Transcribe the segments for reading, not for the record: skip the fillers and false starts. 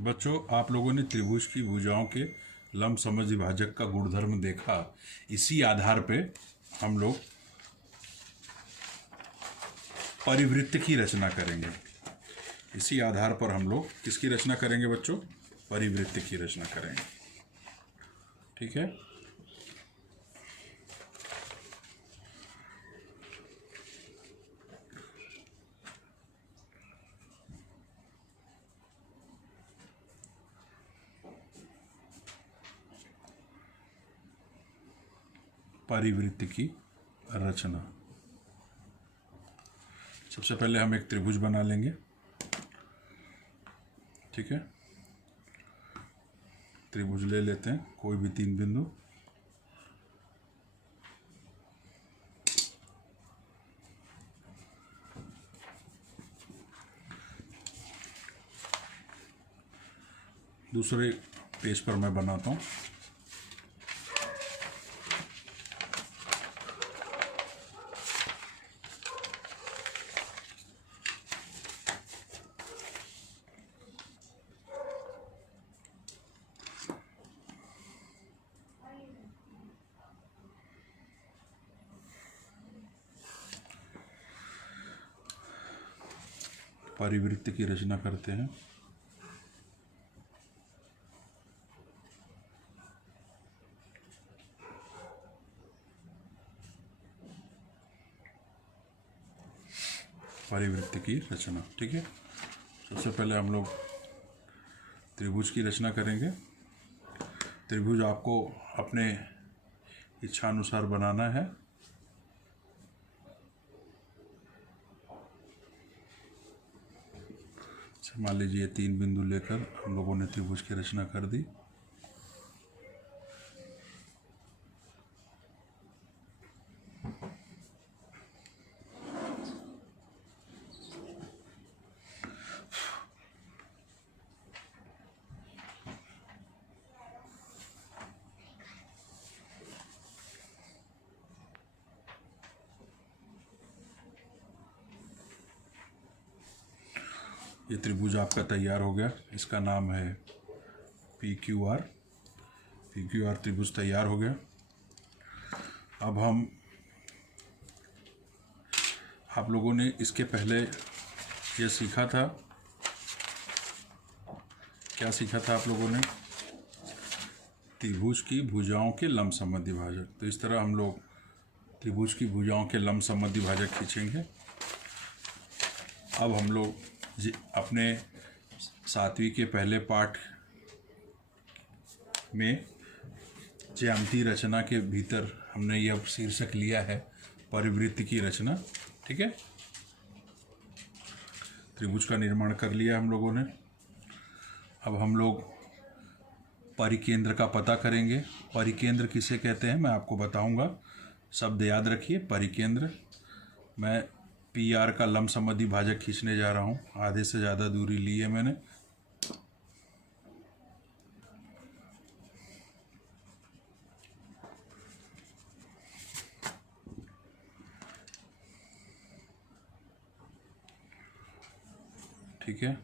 बच्चों, आप लोगों ने त्रिभुज की भुजाओं के लंबसम विभाजक का गुणधर्म देखा। इसी आधार पे हम लोग परिवृत्त की रचना करेंगे। इसी आधार पर हम लोग किसकी रचना करेंगे बच्चों? परिवृत्त की रचना करेंगे। ठीक है। परिवृत्त की रचना। सबसे पहले हम एक त्रिभुज बना लेंगे। ठीक है, त्रिभुज ले लेते हैं, कोई भी 3 बिंदु। दूसरे पेज पर मैं बनाता हूँ। परिवृत्त की रचना करते हैं। परिवृत्त की रचना। ठीक है, सबसे पहले हम लोग त्रिभुज की रचना करेंगे। त्रिभुज आपको अपने इच्छानुसार बनाना है। मान लीजिए 3 बिंदु लेकर हम लोगों ने त्रिभुज की रचना कर दी। ये त्रिभुज आपका तैयार हो गया। इसका नाम है PQR। PQR त्रिभुज तैयार हो गया। अब हम आप लोगों ने इसके पहले ये सीखा था, क्या सीखा था आप लोगों ने? त्रिभुज की भुजाओं के लंबसम विभाजक। तो इस तरह हम लोग त्रिभुज की भुजाओं के लंबसम विभाजक खींचेंगे। अब हम लोग अपने 7वीं के पहले पाठ में ज्यामितीय रचना के भीतर हमने यह शीर्षक लिया है, परिवृत्त की रचना। ठीक है, त्रिभुज का निर्माण कर लिया हम लोगों ने। अब हम लोग परिकेंद्र का पता करेंगे। परिकेंद्र किसे कहते हैं मैं आपको बताऊंगा। शब्द याद रखिए, परिकेंद्र। मैं PR का लंबसम विभाजक खींचने जा रहा हूँ। आधे से ज़्यादा दूरी ली है मैंने। ठीक है,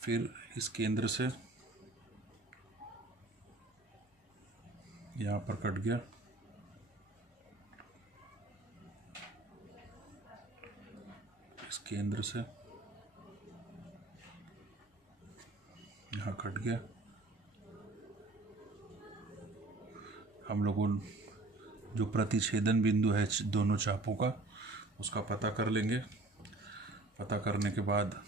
फिर इस केंद्र से यहाँ पर कट गया। इस केंद्र से यहाँ कट गया। हम लोगों जो प्रतिच्छेदन बिंदु है दोनों चापों का, उसका पता कर लेंगे। पता करने के बाद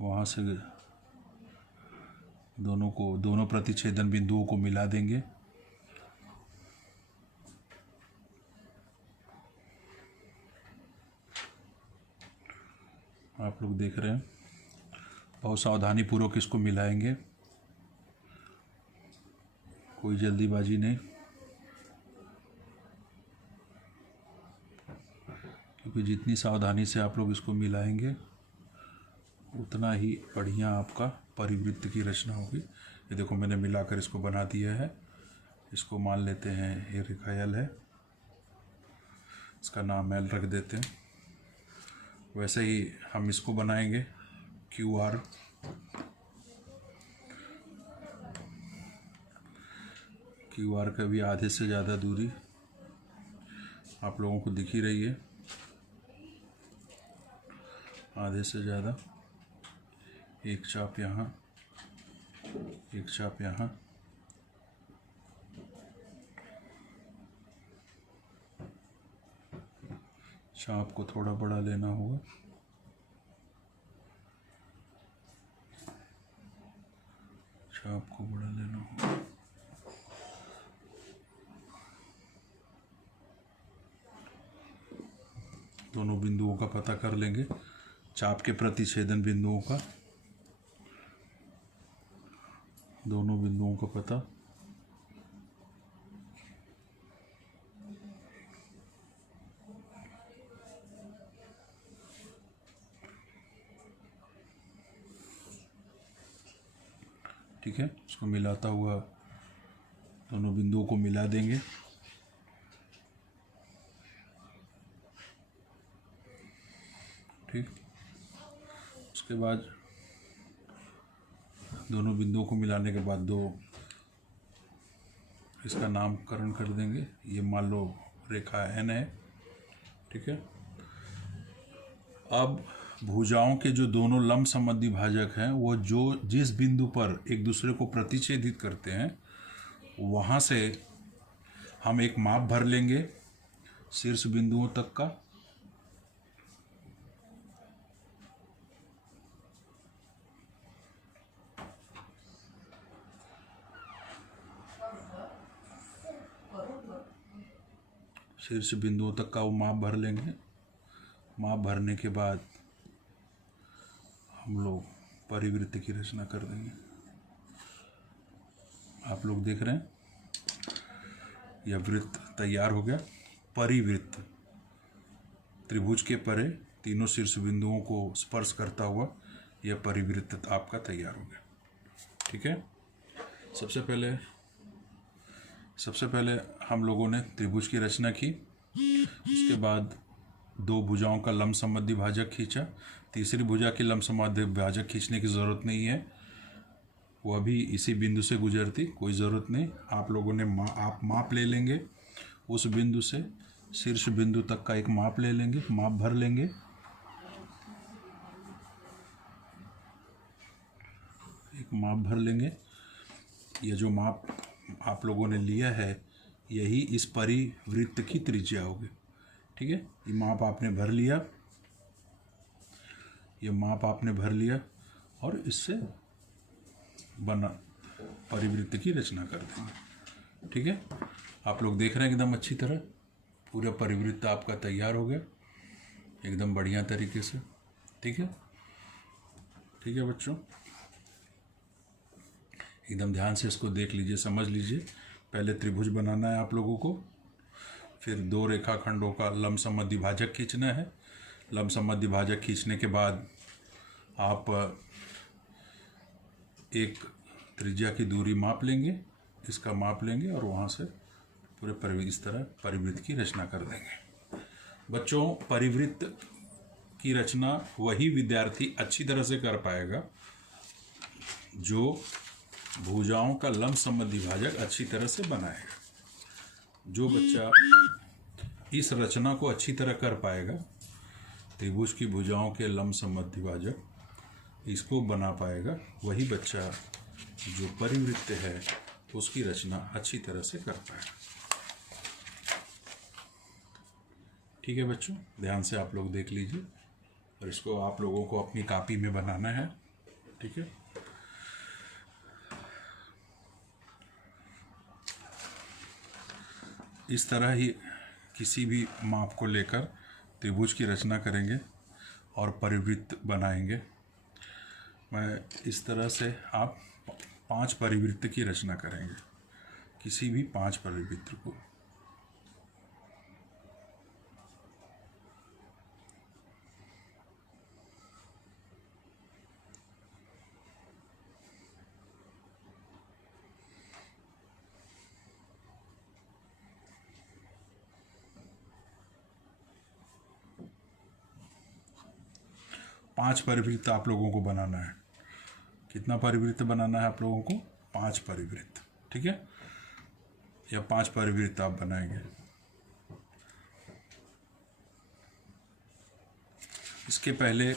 वहाँ से दोनों प्रतिच्छेदन बिंदुओं को मिला देंगे। आप लोग देख रहे हैं, बहुत सावधानी पूर्वक इसको मिलाएंगे, कोई जल्दीबाजी नहीं, क्योंकि जितनी सावधानी से आप लोग इसको मिलाएंगे उतना ही बढ़िया आपका परिवृत्त की रचना होगी। ये देखो, मैंने मिलाकर इसको बना दिया है। इसको मान लेते हैं ये रेखा L है, इसका नाम L रख देते हैं। वैसे ही हम इसको बनाएंगे क्यू आर। क्यू आर का भी आधे से ज़्यादा दूरी आप लोगों को दिख ही रही है, आधे से ज़्यादा। एक चाप यहाँ, एक चाप यहाँ, चाप को थोड़ा बड़ा लेना होगा। चाप को बड़ा लेना होगा। दोनों बिंदुओं का पता कर लेंगे, चाप के प्रतिच्छेदन बिंदुओं का, दोनों बिंदुओं का पता। ठीक है, उसको मिलाता हुआ दोनों बिंदुओं को मिला देंगे। ठीक, उसके बाद दोनों बिंदुओं को मिलाने के बाद दो इसका नामकरण कर देंगे। ये मान लो रेखा एन है। ठीक है, अब भुजाओं के जो दोनों लंब संबंधी भाजक हैं वो जो जिस बिंदु पर एक दूसरे को प्रतिच्छेदित करते हैं वहाँ से हम एक माप भर लेंगे शीर्ष बिंदुओं तक का। शीर्ष बिंदुओं तक का वो माप भर लेंगे। माप भरने के बाद हम लोग परिवृत्त की रचना कर देंगे। आप लोग देख रहे हैं यह वृत्त तैयार हो गया। परिवृत्त त्रिभुज के परे तीनों शीर्ष बिंदुओं को स्पर्श करता हुआ यह परिवृत्त आपका तैयार हो गया। ठीक है, सबसे पहले हम लोगों ने त्रिभुज की रचना की, उसके बाद दो भुजाओं का लंब संबंधी भाजक खींचा। तीसरी भुजा की लंब संबंधी भाजक खींचने की ज़रूरत नहीं है, वह भी इसी बिंदु से गुजरती, कोई ज़रूरत नहीं। आप लोगों ने आप माप ले लेंगे, उस बिंदु से शीर्ष बिंदु तक का एक माप ले लेंगे, माप भर लेंगे। एक माप भर लेंगे। यह जो माप आप लोगों ने लिया है यही इस परिवृत्त की त्रिज्या होगी। ठीक है, ये माप आपने भर लिया, ये माप आपने भर लिया और इससे बना परिवृत्त की रचना कर देंगे। ठीक है, आप लोग देख रहे हैं एकदम अच्छी तरह पूरा परिवृत्त आपका तैयार हो गया एकदम बढ़िया तरीके से। ठीक है, ठीक है बच्चों, एकदम ध्यान से इसको देख लीजिए, समझ लीजिए। पहले त्रिभुज बनाना है आप लोगों को, फिर दो रेखाखंडों का लंब संबंधी भाजक खींचना है। लंब संबंधी भाजक खींचने के बाद आप एक त्रिज्या की दूरी माप लेंगे, इसका माप लेंगे और वहाँ से पूरे इस तरह परिवृत्त की रचना कर देंगे। बच्चों, परिवृत्त की रचना वही विद्यार्थी अच्छी तरह से कर पाएगा जो भुजाओं का लंब संबंधी भाजक अच्छी तरह से बनाएगा। जो बच्चा इस रचना को अच्छी तरह कर पाएगा, त्रिभुज की भुजाओं के लंब संबंधी भाजक इसको बना पाएगा, वही बच्चा जो परिवृत्त है उसकी रचना अच्छी तरह से कर पाएगा। ठीक है बच्चों, ध्यान से आप लोग देख लीजिए और इसको आप लोगों को अपनी कॉपी में बनाना है। ठीक है, इस तरह ही किसी भी माप को लेकर त्रिभुज की रचना करेंगे और परिवृत्त बनाएंगे। मैं इस तरह से आप 5 परिवृत्त की रचना करेंगे, किसी भी 5 परिवृत्त को। 5 परिवृत्त आप लोगों को बनाना है। कितना परिवृत्त बनाना है आप लोगों को? 5 परिवृत्त, ठीक है। या 5 परिवृत्त आप बनाएंगे। इसके पहले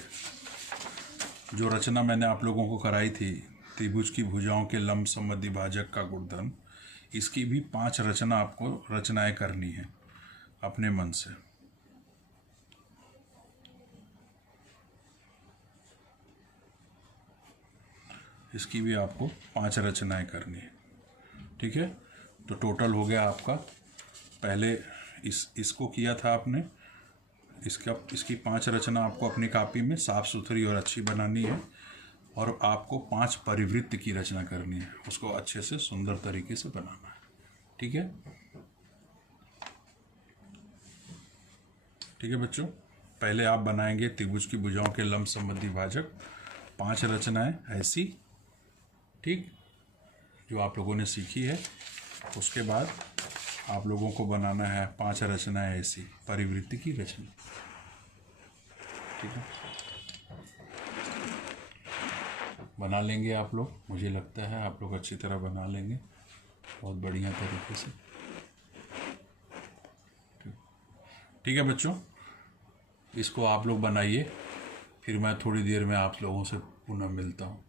जो रचना मैंने आप लोगों को कराई थी, त्रिभुज की भुजाओं के लंब समद्वि भाजक का गुणधर्म, इसकी भी 5 रचना आपको रचनाएं करनी है अपने मन से। इसकी भी आपको 5 रचनाएं करनी है, ठीक है। तो टोटल हो गया आपका, पहले इसको किया था आपने, इसकी 5 रचना आपको अपनी कॉपी में साफ़ सुथरी और अच्छी बनानी है, और आपको 5 परिवृत्त की रचना करनी है, उसको अच्छे से सुंदर तरीके से बनाना है, ठीक है। ठीक है बच्चों, पहले आप बनाएंगे त्रिभुज की भुजाओं के लंब समद्वि भाजक 5 रचनाएं ऐसी, ठीक, जो आप लोगों ने सीखी है। उसके बाद आप लोगों को बनाना है 5 रचनाएं ऐसी परिवृत्ति की रचना, ठीक है। बना लेंगे आप लोग, मुझे लगता है आप लोग अच्छी तरह बना लेंगे, बहुत बढ़िया तरीके से, ठीक है बच्चों। इसको आप लोग बनाइए, फिर मैं थोड़ी देर में आप लोगों से पुनः मिलता हूँ।